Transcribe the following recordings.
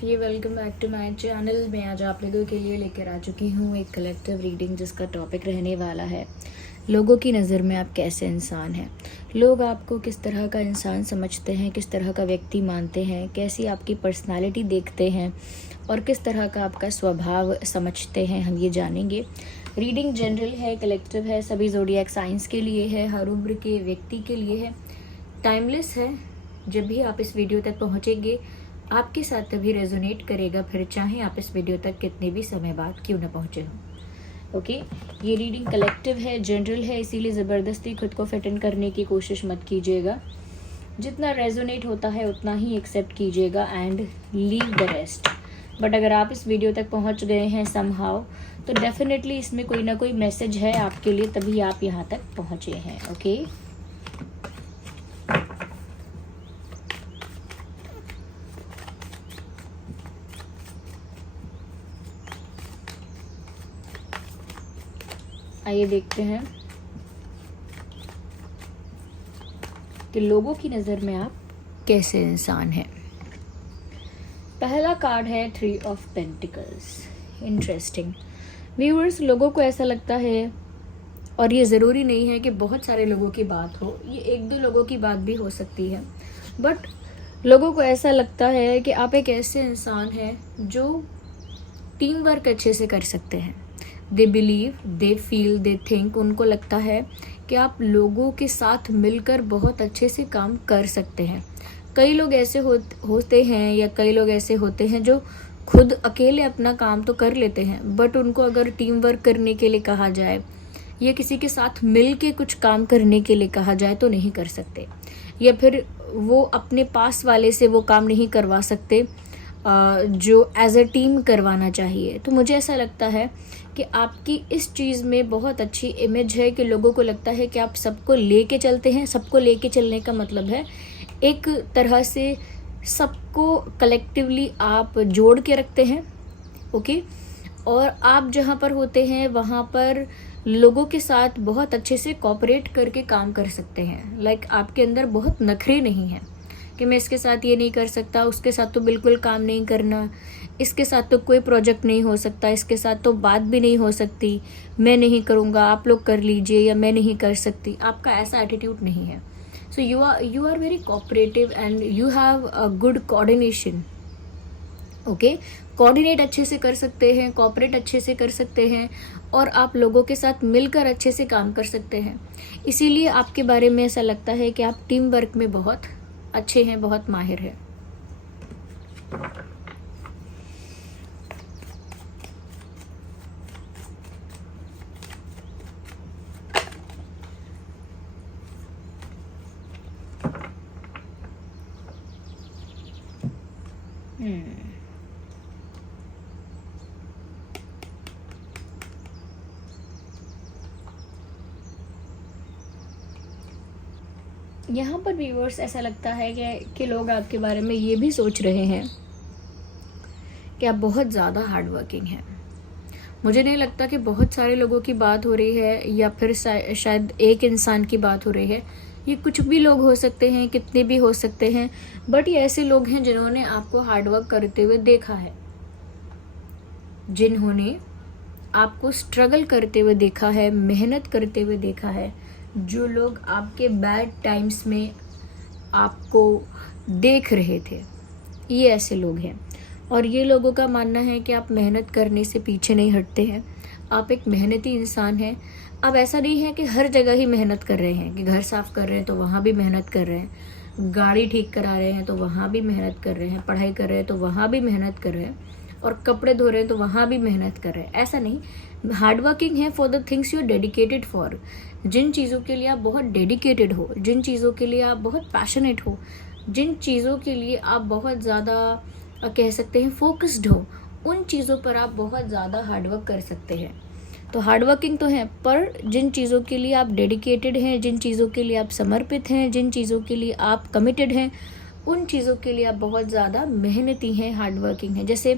Of you, welcome back to my channel. मैं आज आप लोगों के लिए लेकर आ चुकी हूँ एक कलेक्टिव रीडिंग जिसका टॉपिक रहने वाला है लोगों की नज़र में आप कैसे इंसान हैं। लोग आपको किस तरह का इंसान समझते हैं, किस तरह का व्यक्ति मानते हैं, कैसी आपकी पर्सनालिटी देखते हैं और किस तरह का आपका स्वभाव समझते हैं, हम ये जानेंगे। रीडिंग जनरल है, कलेक्टिव है, सभी ज़ोडिएक साइंस के लिए है, हर उम्र के व्यक्ति के लिए है, टाइमलेस है। जब भी आप इस वीडियो तक पहुँचेंगे आपके साथ तभी रेजोनेट करेगा, फिर चाहे आप इस वीडियो तक कितने भी समय बाद क्यों ना पहुँचे हों। ओके, ये रीडिंग कलेक्टिव है, जनरल है, इसीलिए ज़बरदस्ती खुद को फिट इन करने की कोशिश मत कीजिएगा। जितना रेजोनेट होता है उतना ही एक्सेप्ट कीजिएगा and leave the rest. But अगर आप इस वीडियो तक पहुंच गए हैं समहाउ, तो डेफिनेटली इसमें कोई ना कोई मैसेज है आपके लिए, तभी आप यहाँ तक पहुँचे हैं। ओके, आइए देखते हैं कि लोगों की नज़र में आप कैसे इंसान हैं। पहला कार्ड है 3 ऑफ पेंटिकल्स। इंटरेस्टिंग व्यूअर्स, लोगों को ऐसा लगता है, और ये ज़रूरी नहीं है कि बहुत सारे लोगों की बात हो, ये 1-2 लोगों की बात भी हो सकती है, बट लोगों को ऐसा लगता है कि आप एक ऐसे इंसान हैं जो टीम वर्क अच्छे से कर सकते हैं। They believe, they feel, they think, उनको लगता है कि आप लोगों के साथ मिलकर बहुत अच्छे से काम कर सकते हैं। कई लोग ऐसे होते हैं या कई लोग ऐसे होते हैं जो खुद अकेले अपना काम तो कर लेते हैं, बट उनको अगर टीम वर्क करने के लिए कहा जाए या किसी के साथ मिल के कुछ काम करने के लिए कहा जाए तो नहीं कर सकते, या फिर वो अपने पास वाले से वो काम नहीं करवा सकते जो एज अ टीम करवाना चाहिए। तो मुझे ऐसा लगता है कि आपकी इस चीज़ में बहुत अच्छी इमेज है कि लोगों को लगता है कि आप सबको लेके चलते हैं। सबको लेके चलने का मतलब है एक तरह से सबको कलेक्टिवली आप जोड़ के रखते हैं। ओके, और आप जहाँ पर होते हैं वहाँ पर लोगों के साथ बहुत अच्छे से कोऑपरेट करके काम कर सकते हैं। लाइक आपके अंदर बहुत नखरे नहीं हैं कि मैं इसके साथ ये नहीं कर सकता, उसके साथ तो बिल्कुल काम नहीं करना, इसके साथ तो कोई प्रोजेक्ट नहीं हो सकता, इसके साथ तो बात भी नहीं हो सकती, मैं नहीं करूँगा, आप लोग कर लीजिए, या मैं नहीं कर सकती। आपका ऐसा एटीट्यूड नहीं है। So you are very cooperative and you have a good coordination. Okay, coordinate अच्छे से कर सकते हैं, कोऑपरेट अच्छे से कर सकते हैं, और आप लोगों के साथ मिलकर अच्छे से काम कर सकते हैं। इसीलिए आपके बारे में ऐसा लगता है कि आप टीम वर्क में बहुत अच्छे हैं, बहुत माहिर हैं। यहाँ पर व्यूअर्स ऐसा लगता है कि लोग आपके बारे में ये भी सोच रहे हैं कि आप बहुत ज़्यादा हार्ड वर्किंग हैं। मुझे नहीं लगता कि बहुत सारे लोगों की बात हो रही है या फिर शायद एक इंसान की बात हो रही है। ये कुछ भी लोग हो सकते हैं, कितने भी हो सकते हैं, बट ये ऐसे लोग हैं जिन्होंने आपको हार्ड वर्क करते हुए देखा है, जिन्होंने आपको स्ट्रगल करते हुए देखा है, मेहनत करते हुए देखा है। जो लोग आपके बैड टाइम्स में आपको देख रहे थे, ये ऐसे लोग हैं। और ये लोगों का मानना है कि आप मेहनत करने से पीछे नहीं हटते हैं, आप एक मेहनती इंसान हैं। अब ऐसा नहीं है कि हर जगह ही मेहनत कर रहे हैं, कि घर साफ कर रहे हैं तो वहाँ भी मेहनत कर रहे हैं, गाड़ी ठीक करा रहे हैं तो वहाँ भी मेहनत कर रहे हैं, पढ़ाई कर रहे हैं तो वहाँ भी मेहनत कर रहे हैं, और कपड़े धो रहे हैं तो वहाँ भी मेहनत कर रहे हैं। ऐसा नहीं, हार्ड वर्किंग है for the things you are dedicated for. जिन चीज़ों के लिए आप बहुत डेडिकेटेड हो, जिन चीज़ों के लिए आप बहुत पैशनेट हो, जिन चीज़ों के लिए आप बहुत ज़्यादा कह सकते हैं फोकस्ड हो, उन चीज़ों पर आप बहुत ज़्यादा हार्डवर्क कर सकते हैं। तो हार्ड वर्किंग तो है, पर जिन चीज़ों के लिए आप डेडिकेटेड हैं, जिन चीज़ों के लिए आप समर्पित हैं, जिन चीज़ों के लिए आप कमिटेड हैं, उन चीज़ों के लिए आप बहुत ज़्यादा मेहनती हैं, हार्ड वर्किंग हैं। जैसे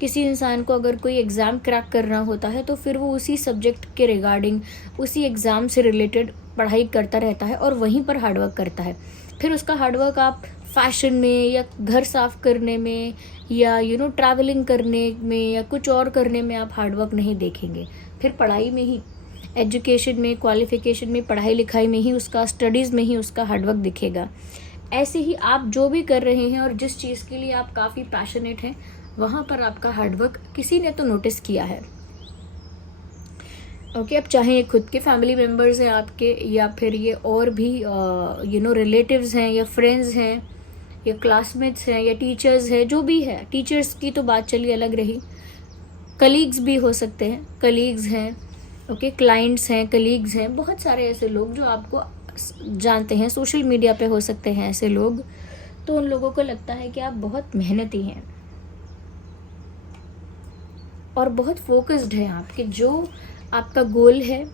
किसी इंसान को अगर कोई एग्ज़ाम क्रैक करना होता है तो फिर वो उसी सब्जेक्ट के रिगार्डिंग, उसी एग्ज़ाम से रिलेटेड पढ़ाई करता रहता है और वहीं पर हार्डवर्क करता है। फिर उसका हार्डवर्क आप फैशन में या घर साफ करने में या ट्रैवलिंग करने में या कुछ और करने में आप हार्डवर्क नहीं देखेंगे। फिर पढ़ाई में ही, एजुकेशन में, क्वालिफिकेशन में, पढ़ाई लिखाई में ही उसका, स्टडीज़ में ही उसका हार्डवर्क दिखेगा। ऐसे ही आप जो भी कर रहे हैं और जिस चीज़ के लिए आप काफ़ी पैशनेट हैं, वहाँ पर आपका हार्डवर्क किसी ने तो नोटिस किया है। ओके, अब चाहे ये खुद के फैमिली मेम्बर्स हैं आपके, या फिर ये और भी रिलेटिव्स हैं या फ्रेंड्स हैं या क्लासमेट्स हैं या टीचर्स हैं, जो भी है। टीचर्स की तो बात चलिए अलग रही, कलीग्स भी हो सकते हैं, कलीग्स हैं, ओके, क्लाइंट्स हैं, कलीग्स हैं, बहुत सारे ऐसे लोग जो आपको जानते हैं, सोशल मीडिया पे हो सकते हैं ऐसे लोग। तो उन लोगों को लगता है कि आप बहुत मेहनती हैं और बहुत फोकस्ड हैं। आपके जो आपका गोल है,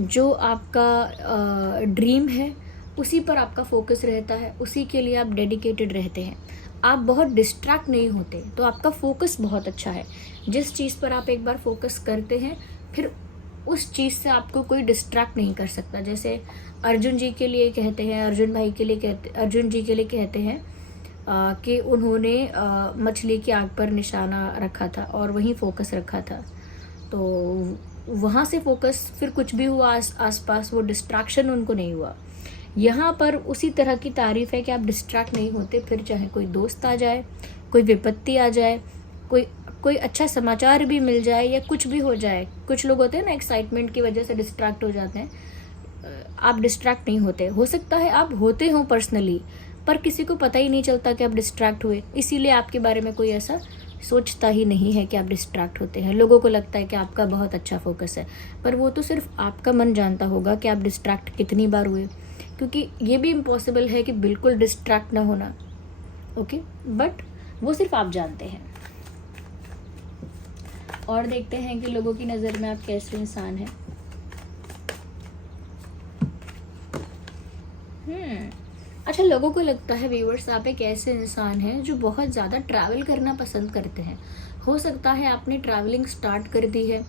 जो आपका ड्रीम है, उसी पर आपका फोकस रहता है, उसी के लिए आप डेडिकेटेड रहते हैं। आप बहुत डिस्ट्रैक्ट नहीं होते, तो आपका फोकस बहुत अच्छा है। जिस चीज़ पर आप एक बार फोकस करते हैं, फिर उस चीज़ से आपको कोई डिस्ट्रैक्ट नहीं कर सकता। जैसे अर्जुन जी के लिए कहते हैं, अर्जुन जी के लिए कहते हैं कि उन्होंने मछली की आग पर निशाना रखा था और वहीं फोकस रखा था। तो वहाँ से फोकस, फिर कुछ भी हुआ आसपास, वो डिस्ट्रैक्शन उनको नहीं हुआ। यहाँ पर उसी तरह की तारीफ है कि आप डिस्ट्रैक्ट नहीं होते, फिर चाहे कोई दोस्त आ जाए, कोई विपत्ति आ जाए, कोई अच्छा समाचार भी मिल जाए या कुछ भी हो जाए। कुछ लोग होते हैं ना, एक्साइटमेंट की वजह से डिस्ट्रैक्ट हो जाते हैं। आप डिस्ट्रैक्ट नहीं होते। हो सकता है आप होते हो पर्सनली, पर किसी को पता ही नहीं चलता कि आप डिस्ट्रैक्ट हुए, इसीलिए आपके बारे में कोई ऐसा सोचता ही नहीं है कि आप डिस्ट्रैक्ट होते हैं। लोगों को लगता है कि आपका बहुत अच्छा फोकस है, पर वो तो सिर्फ आपका मन जानता होगा कि आप डिस्ट्रैक्ट कितनी बार हुए, क्योंकि ये भी इम्पॉसिबल है कि बिल्कुल डिस्ट्रैक्ट ना होना। ओके, बट वो सिर्फ आप जानते हैं। और देखते हैं कि लोगों की नज़र में आप कैसे इंसान हैं। अच्छा, लोगों को लगता है व्यूअर्स, आप एक ऐसे इंसान हैं जो बहुत ज़्यादा ट्रैवल करना पसंद करते हैं। हो सकता है आपने ट्रैवलिंग स्टार्ट कर दी है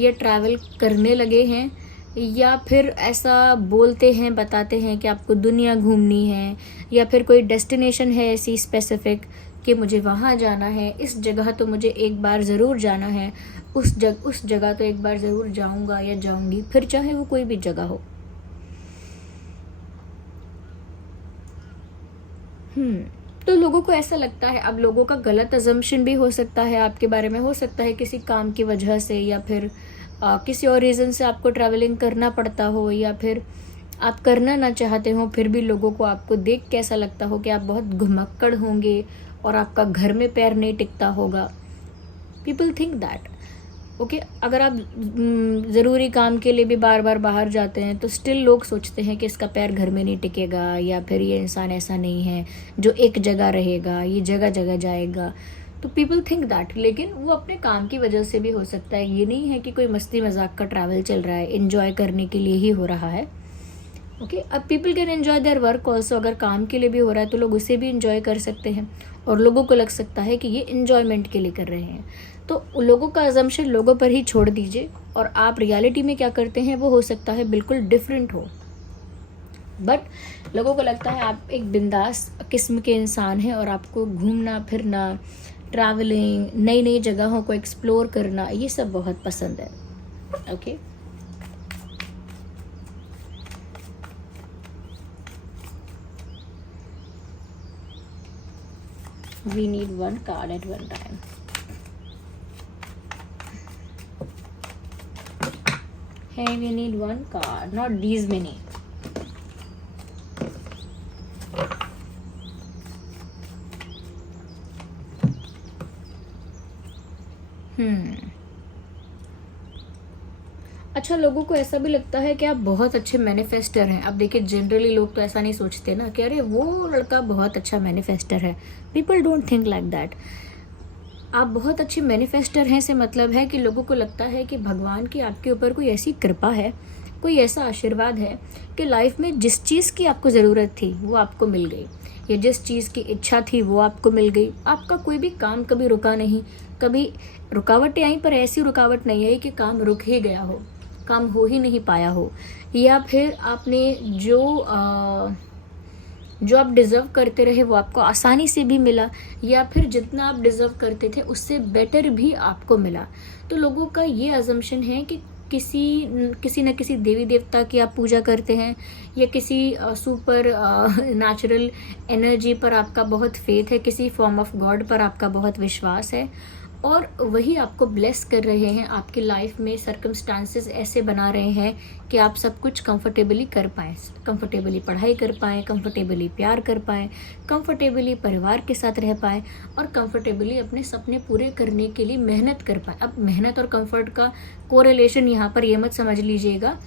या ट्रैवल करने लगे हैं, या फिर ऐसा बोलते हैं, बताते हैं कि आपको दुनिया घूमनी है, या फिर कोई डेस्टिनेशन है ऐसी स्पेसिफिक कि मुझे वहाँ जाना है, इस जगह तो मुझे एक बार ज़रूर जाना है, उस जगह तो एक बार ज़रूर जाऊँगा या जाऊँगी, फिर चाहे वो कोई भी जगह हो। तो लोगों को ऐसा लगता है। अब लोगों का गलत अजम्पशन भी हो सकता है आपके बारे में। हो सकता है किसी काम की वजह से या फिर किसी और रीज़न से आपको ट्रैवलिंग करना पड़ता हो, या फिर आप करना ना चाहते हो, फिर भी लोगों को आपको देख के ऐसा लगता हो कि आप बहुत घुमक्कड़ होंगे और आपका घर में पैर नहीं टिकता होगा। People think that. ओके, अगर आप ज़रूरी काम के लिए भी बार बार बाहर जाते हैं, तो स्टिल लोग सोचते हैं कि इसका पैर घर में नहीं टिकेगा, या फिर ये इंसान ऐसा नहीं है जो एक जगह रहेगा, ये जगह जगह जाएगा। तो पीपल थिंक दैट, लेकिन वो अपने काम की वजह से भी हो सकता है। ये नहीं है कि कोई मस्ती मजाक का ट्रैवल चल रहा है, इन्जॉय करने के लिए ही हो रहा है। ओके, अब people can enjoy their work also. अगर काम के लिए भी हो रहा है तो लोग उसे भी इन्जॉय कर सकते हैं, और लोगों को लग सकता है कि ये इन्जॉयमेंट के लिए कर रहे हैं। तो लोगों का अजम्पशन लोगों पर ही छोड़ दीजिए, और आप रियलिटी में क्या करते हैं वो हो सकता है बिल्कुल डिफरेंट हो। बट लोगों को लगता है आप एक बिंदास किस्म के इंसान हैं, और आपको घूमना फिरना, ट्रैवलिंग, नई नई जगहों को एक्सप्लोर करना, ये सब बहुत पसंद है। Okay, we need one card at one time. Hey, we need one card, not these many. अच्छा, लोगों को ऐसा भी लगता है कि आप बहुत अच्छे मैनिफेस्टर हैं। अब देखिए, जनरली लोग तो ऐसा नहीं सोचते ना कि अरे वो लड़का बहुत अच्छा मैनिफेस्टर है। People don't think like that. आप बहुत अच्छे मैनिफेस्टर हैं से मतलब है कि लोगों को लगता है कि भगवान की आपके ऊपर कोई ऐसी कृपा है, कोई ऐसा आशीर्वाद है कि लाइफ में जिस चीज़ की आपको ज़रूरत थी वो आपको मिल गई, या जिस चीज़ की इच्छा थी वो आपको मिल गई। आपका कोई भी काम कभी रुका नहीं, कभी रुकावटें आई, पर ऐसी रुकावट नहीं आई कि काम रुक ही गया हो, काम हो ही नहीं पाया हो, या फिर आपने जो आप डिज़र्व करते रहे वो आपको आसानी से भी मिला, या फिर जितना आप डिज़र्व करते थे उससे बेटर भी आपको मिला। तो लोगों का ये अजम्पशन है कि किसी न किसी देवी देवता की आप पूजा करते हैं, या किसी सुपर नेचुरल एनर्जी पर आपका बहुत फेथ है, किसी फॉर्म ऑफ गॉड पर आपका बहुत विश्वास है, और वही आपको ब्लेस कर रहे हैं। आपकी लाइफ में सर्कमस्टांसेस ऐसे बना रहे हैं कि आप सब कुछ कंफर्टेबली कर पाएँ, कंफर्टेबली पढ़ाई कर पाएँ, कंफर्टेबली प्यार कर पाएँ, कंफर्टेबली परिवार के साथ रह पाएँ, और कंफर्टेबली अपने सपने पूरे करने के लिए मेहनत कर पाएँ। अब मेहनत और कंफर्ट का कोरिलेशन यहाँ पर ये मत समझ लीजिएगा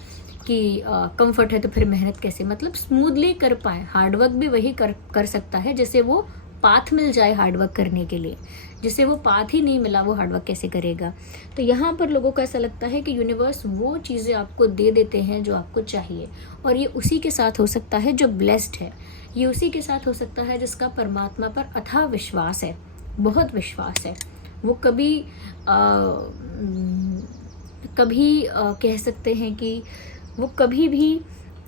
कि कंफर्ट है तो फिर मेहनत कैसे, मतलब स्मूथली कर पाएँ। हार्डवर्क भी वही कर सकता है जिसे वो पाथ मिल जाए हार्डवर्क करने के लिए। जिसे वो पाथ ही नहीं मिला वो हार्डवर्क कैसे करेगा। तो यहाँ पर लोगों को ऐसा लगता है कि यूनिवर्स वो चीज़ें आपको दे देते हैं जो आपको चाहिए, और ये उसी के साथ हो सकता है जो ब्लेस्ड है, ये उसी के साथ हो सकता है जिसका परमात्मा पर अथाह विश्वास है, बहुत विश्वास है। वो कभी कह सकते हैं कि वो कभी भी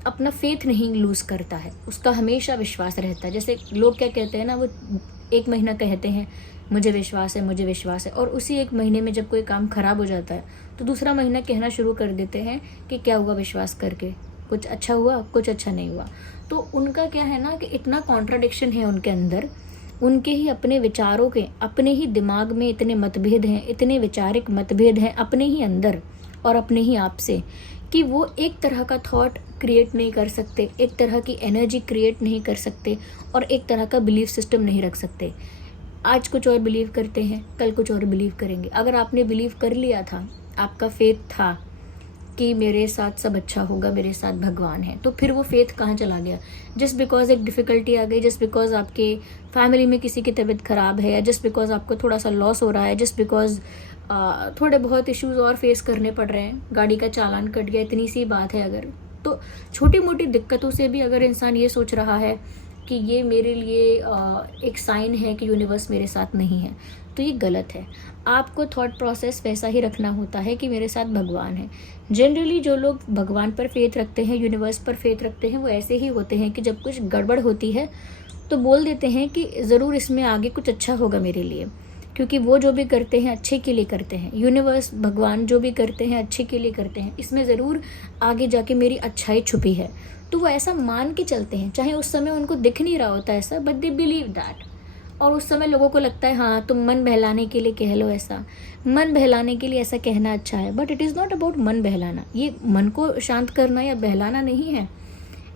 अपना फेथ नहीं लूज़ करता है, उसका हमेशा विश्वास रहता है। जैसे लोग क्या कहते हैं ना, वो 1 महीना कहते हैं मुझे विश्वास है, मुझे विश्वास है, और उसी 1 महीने में जब कोई काम खराब हो जाता है तो दूसरा महीना कहना शुरू कर देते हैं कि क्या हुआ विश्वास करके, कुछ अच्छा हुआ, कुछ अच्छा नहीं हुआ। तो उनका क्या है ना कि इतना कॉन्ट्राडिक्शन है उनके अंदर, उनके ही अपने विचारों के, अपने ही दिमाग में इतने मतभेद हैं, इतने वैचारिक मतभेद हैं अपने ही अंदर और अपने ही आप से, कि वो एक तरह का थॉट क्रिएट नहीं कर सकते, एक तरह की एनर्जी क्रिएट नहीं कर सकते, और एक तरह का बिलीफ सिस्टम नहीं रख सकते। आज कुछ और बिलीव करते हैं, कल कुछ और बिलीव करेंगे। अगर आपने बिलीव कर लिया था, आपका फेथ था कि मेरे साथ सब अच्छा होगा, मेरे साथ भगवान है, तो फिर वो फेथ कहाँ चला गया? जस्ट बिकॉज एक डिफ़िकल्टी आ गई, जस्ट बिकॉज आपके फैमिली में किसी की तबीयत ख़राब है, या जस्ट बिकॉज आपको थोड़ा सा लॉस हो रहा है, जस्ट बिकॉज थोड़े बहुत इश्यूज़ और फेस करने पड़ रहे हैं, गाड़ी का चालान कट गया, इतनी सी बात है। अगर तो छोटी मोटी दिक्कतों से भी अगर इंसान ये सोच रहा है कि ये मेरे लिए एक साइन है कि यूनिवर्स मेरे साथ नहीं है, तो ये गलत है। आपको थॉट प्रोसेस वैसा ही रखना होता है कि मेरे साथ भगवान है। जनरली जो लोग भगवान पर फेथ रखते हैं, यूनिवर्स पर फेथ रखते हैं, वो ऐसे ही होते हैं कि जब कुछ गड़बड़ होती है तो बोल देते हैं कि ज़रूर इसमें आगे कुछ अच्छा होगा मेरे लिए, क्योंकि वो जो भी करते हैं अच्छे के लिए करते हैं। यूनिवर्स, भगवान जो भी करते हैं अच्छे के लिए करते हैं, इसमें ज़रूर आगे जाके मेरी अच्छाई छुपी है। तो वो ऐसा मान के चलते हैं, चाहे उस समय उनको दिख नहीं रहा होता ऐसा, बट दे बिलीव दैट। और उस समय लोगों को लगता है हाँ तुम मन बहलाने के लिए कह लो, ऐसा मन बहलाने के लिए ऐसा कहना अच्छा है, but it is not about मन बहलाना। ये मन को शांत करना या बहलाना नहीं है,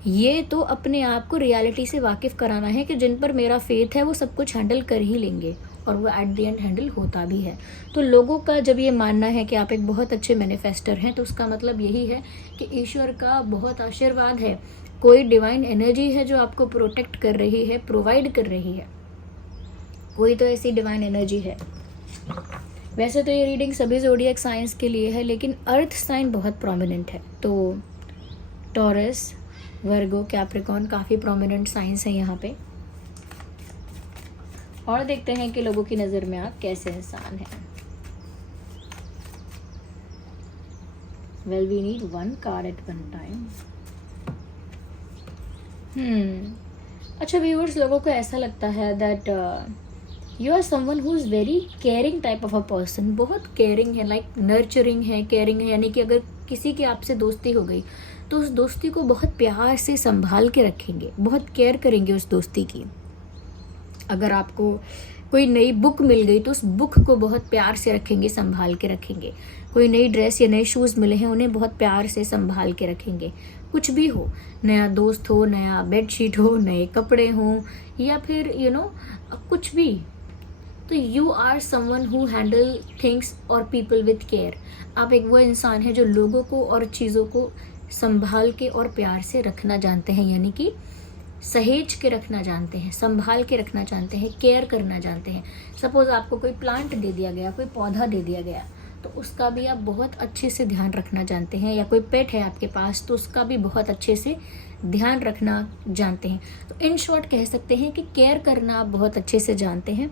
ये तो अपने आप को रियलिटी से वाकिफ़ कराना है कि जिन पर मेरा फेथ है वो सब कुछ हैंडल कर ही लेंगे, और वो एट द एंड हैंडल होता भी है। तो लोगों का जब ये मानना है कि आप एक बहुत अच्छे मैनिफेस्टर हैं, तो उसका मतलब यही है कि ईश्वर का बहुत आशीर्वाद है, कोई डिवाइन एनर्जी है जो आपको प्रोटेक्ट कर रही है, प्रोवाइड कर रही है, कोई तो ऐसी डिवाइन एनर्जी है। वैसे तो ये रीडिंग सभी ज़ोडिएक साइंस के लिए है, लेकिन अर्थ साइन बहुत प्रोमिनेंट है। तो टॉरस, वर्गो, कैप्रिकॉर्न काफ़ी प्रोमिनेंट साइंस है यहाँ पे। और देखते हैं कि लोगों की नज़र में आप कैसे इंसान हैं। Well we need 1 card at 1 time. अच्छा व्यूअर्स, लोगों को ऐसा लगता है that you are someone who is very caring type of a person. बहुत केयरिंग है, लाइक नर्चरिंग है, केयरिंग है, यानी कि अगर किसी की आपसे दोस्ती हो गई तो उस दोस्ती को बहुत प्यार से संभाल के रखेंगे, बहुत केयर करेंगे उस दोस्ती की। अगर आपको कोई नई बुक मिल गई तो उस बुक को बहुत प्यार से रखेंगे, संभाल के रखेंगे। कोई नई ड्रेस या नए शूज़ मिले हैं, उन्हें बहुत प्यार से संभाल के रखेंगे। कुछ भी हो, नया दोस्त हो, नया बेडशीट हो, नए कपड़े हों, या फिर कुछ भी, तो you are someone who handle things और पीपल विथ केयर। आप एक वो इंसान है जो लोगों को और चीज़ों को संभाल के और प्यार से रखना जानते हैं, यानी कि सहेज के रखना जानते हैं, संभाल के रखना जानते हैं, केयर करना जानते हैं। सपोज आपको कोई प्लांट दे दिया गया, कोई पौधा दे दिया गया, तो उसका भी आप बहुत अच्छे से ध्यान रखना जानते हैं, या कोई पेट है आपके पास तो उसका भी बहुत अच्छे से ध्यान रखना जानते हैं। तो इन शॉर्ट कह सकते हैं कि केयर करना आप बहुत अच्छे से जानते हैं,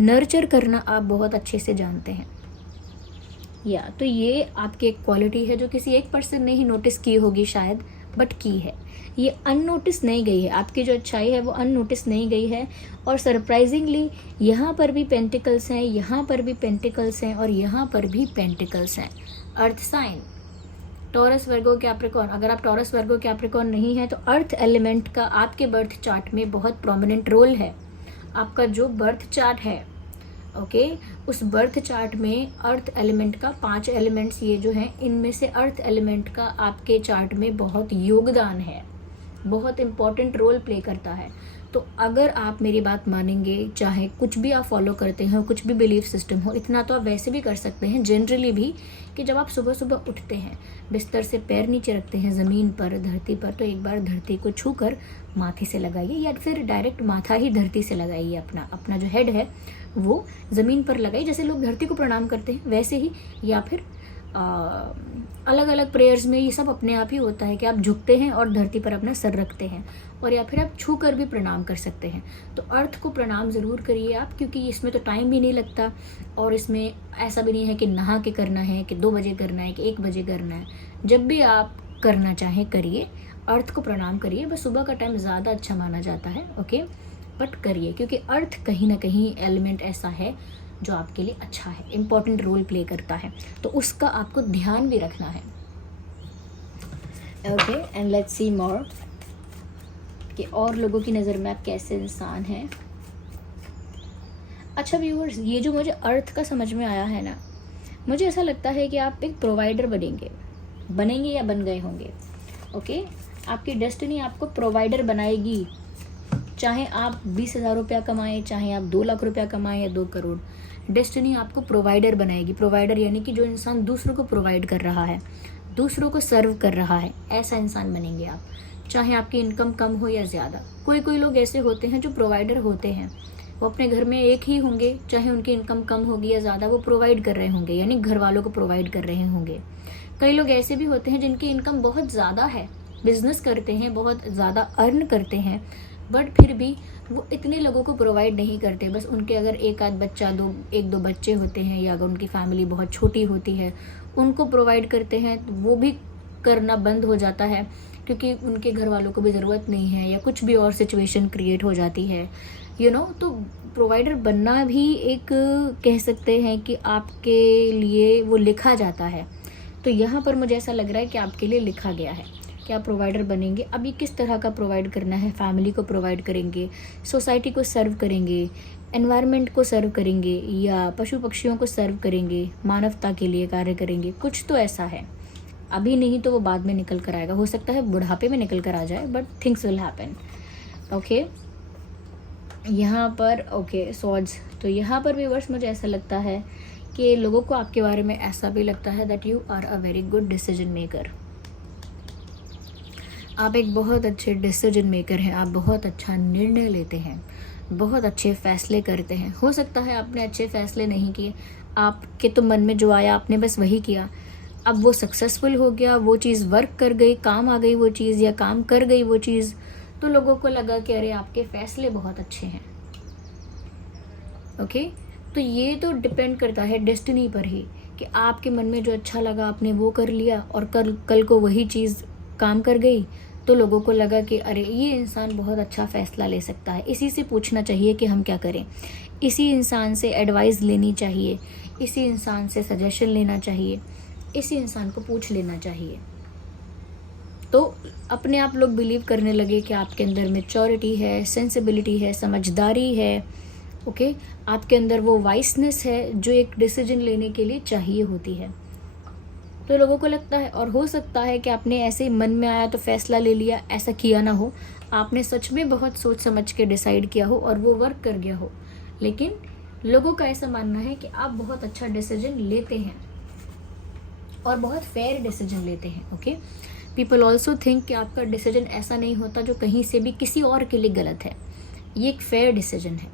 नर्चर करना आप बहुत अच्छे से जानते हैं। तो ये आपकी एक क्वालिटी है जो किसी एक पर्सन ने ही नोटिस की होगी शायद, बट की है, ये अननोटिस नहीं गई है, आपकी जो अच्छाई है वो अननोटिस नहीं गई है। और सरप्राइजिंगली यहाँ पर भी पेंटिकल्स हैं, यहाँ पर भी पेंटिकल्स हैं और यहाँ पर भी पेंटिकल्स हैं। Earth sign Taurus Virgo Capricorn, अगर आप टॉरस वर्गो कैप्रिकॉर्न नहीं है तो अर्थ एलिमेंट का आपके बर्थ चार्ट में बहुत प्रोमिनेंट रोल है। आपका जो बर्थ चार्ट है, ओके, उस बर्थ चार्ट में अर्थ एलिमेंट का 5 एलिमेंट्स ये जो हैं, इनमें से अर्थ एलिमेंट का आपके चार्ट में बहुत योगदान है, बहुत इम्पॉर्टेंट रोल प्ले करता है। तो अगर आप मेरी बात मानेंगे, चाहे कुछ भी आप फॉलो करते हो, कुछ भी बिलीफ सिस्टम हो, इतना तो आप वैसे भी कर सकते हैं जनरली भी, कि जब आप सुबह सुबह उठते हैं, बिस्तर से पैर नीचे रखते हैं ज़मीन पर, धरती पर, तो एक बार धरती को छूकर माथे से लगाइए, या फिर डायरेक्ट माथा ही धरती से लगाइए, अपना जो हेड है वो ज़मीन पर लगाइए, जैसे लोग धरती को प्रणाम करते हैं वैसे ही। या फिर अलग अलग प्रेयर्स में ये सब अपने आप ही होता है कि आप झुकते हैं और धरती पर अपना सर रखते हैं, और या फिर आप छू कर भी प्रणाम कर सकते हैं। तो अर्थ को प्रणाम ज़रूर करिए आप, क्योंकि इसमें तो टाइम भी नहीं लगता, और इसमें ऐसा भी नहीं है कि नहा के करना है, कि 2 बजे करना है, कि 1 बजे करना है। जब भी आप करना चाहें करिए, अर्थ को प्रणाम करिए। बस सुबह का टाइम ज़्यादा अच्छा माना जाता है, ओके, बट करिए, क्योंकि अर्थ कहीं ना कहीं एलिमेंट ऐसा है जो आपके लिए अच्छा है, इम्पॉर्टेंट रोल प्ले करता है, तो उसका आपको ध्यान भी रखना है। ओके, एंड लेट्स सी मोर कि और लोगों की नज़र में आप कैसे इंसान हैं। अच्छा व्यूअर्स, ये जो मुझे अर्थ का समझ में आया है ना, मुझे ऐसा लगता है कि आप एक प्रोवाइडर बनेंगे या बन गए होंगे। ओके, आपकी डेस्टिनी आपको प्रोवाइडर बनाएगी, चाहे आप 20,000 रुपया कमाएं, चाहे आप 2 लाख रुपया कमाएं या 2 करोड़, डेस्टिनी आपको प्रोवाइडर बनाएगी। प्रोवाइडर यानी कि जो इंसान दूसरों को प्रोवाइड कर रहा है, दूसरों को सर्व कर रहा है, ऐसा इंसान बनेंगे आप, चाहे आपकी इनकम कम हो या ज़्यादा। कोई लोग ऐसे होते हैं जो प्रोवाइडर होते हैं, वो अपने घर में एक ही होंगे, चाहे उनकी इनकम कम होगी या ज़्यादा, वो प्रोवाइड कर रहे होंगे, यानी घर वालों को प्रोवाइड कर रहे होंगे। कई लोग ऐसे भी होते हैं जिनकी इनकम बहुत ज़्यादा है, बिजनेस करते हैं, बहुत ज़्यादा अर्न करते हैं, बट फिर भी वो इतने लोगों को प्रोवाइड नहीं करते। बस उनके अगर एक दो बच्चे होते हैं, या अगर उनकी फैमिली बहुत छोटी होती है, उनको प्रोवाइड करते हैं, तो वो भी करना बंद हो जाता है, क्योंकि उनके घर वालों को भी ज़रूरत नहीं है, या कुछ भी और सिचुएशन क्रिएट हो जाती है, तो प्रोवाइडर बनना भी एक, कह सकते हैं कि आपके लिए वो लिखा जाता है। तो यहाँ पर मुझे ऐसा लग रहा है कि आपके लिए लिखा गया है कि आप प्रोवाइडर बनेंगे। अब ये किस तरह का प्रोवाइड करना है, फैमिली को प्रोवाइड करेंगे, सोसाइटी को सर्व करेंगे, एनवायरनमेंट को सर्व करेंगे, या पशु पक्षियों को सर्व करेंगे, मानवता के लिए कार्य करेंगे, कुछ तो ऐसा है। अभी नहीं तो वो बाद में निकल कर आएगा, हो सकता है बुढ़ापे में निकल कर आ जाए, but things will happen. Okay, यहाँ पर ओके सॉर्ड्स, तो यहाँ पर भी वर्ष मुझे ऐसा लगता है कि लोगों को आपके बारे में ऐसा भी लगता है that you are a very good decision maker. आप एक बहुत अच्छे डिसीजन मेकर हैं, आप बहुत अच्छा निर्णय लेते हैं, बहुत अच्छे फैसले करते हैं। हो सकता है आपने अच्छे फैसले नहीं किए, आपके तो मन में जो आया आपने बस वही किया, अब वो सक्सेसफुल हो गया, वो चीज़ वर्क कर गई, काम आ गई वो चीज़, या काम कर गई वो चीज़, तो लोगों को लगा कि अरे आपके फैसले बहुत अच्छे हैं। ओके, तो ये तो डिपेंड करता है डेस्टिनी पर ही, कि आपके मन में जो अच्छा लगा आपने वो कर लिया, और कल को वही चीज़ काम कर गई, तो लोगों को लगा कि अरे ये इंसान बहुत अच्छा फ़ैसला ले सकता है, इसी से पूछना चाहिए कि हम क्या करें, इसी इंसान से एडवाइस लेनी चाहिए, इसी इंसान से सजेशन लेना चाहिए, इसी इंसान को पूछ लेना चाहिए। तो अपने आप लोग बिलीव करने लगे कि आपके अंदर मैच्योरिटी है, सेंसिबिलिटी है, समझदारी है। ओके, आपके अंदर वो वाइसनेस है जो एक डिसीजन लेने के लिए चाहिए होती है। तो लोगों को लगता है, और हो सकता है कि आपने ऐसे ही मन में आया तो फैसला ले लिया, ऐसा किया ना हो, आपने सच में बहुत सोच समझ के डिसाइड किया हो और वो वर्क कर गया हो, लेकिन लोगों का ऐसा मानना है कि आप बहुत अच्छा डिसीजन लेते हैं और बहुत फेयर डिसीजन लेते हैं। ओके, पीपल ऑल्सो थिंक कि आपका डिसीजन ऐसा नहीं होता जो कहीं से भी किसी और के लिए गलत है, ये एक फेयर डिसीजन है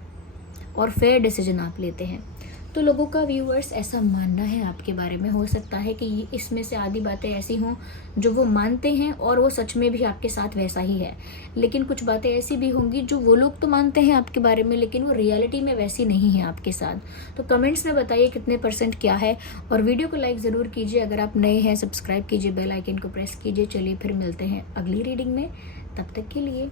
और फेयर डिसीजन आप लेते हैं। तो लोगों का व्यूअर्स ऐसा मानना है आपके बारे में। हो सकता है कि इसमें से आधी बातें ऐसी हों जो वो मानते हैं और वो सच में भी आपके साथ वैसा ही है, लेकिन कुछ बातें ऐसी भी होंगी जो वो लोग तो मानते हैं आपके बारे में लेकिन वो रियलिटी में वैसी नहीं है आपके साथ। तो कमेंट्स में बताइए कितने % क्या है, और वीडियो को लाइक ज़रूर कीजिए। अगर आप नए हैं सब्सक्राइब कीजिए, बेल आइकन को प्रेस कीजिए। चलिए फिर मिलते हैं अगली रीडिंग में, तब तक के लिए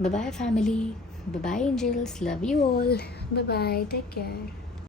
bye bye family, bye bye angels, love you all, bye bye, take care.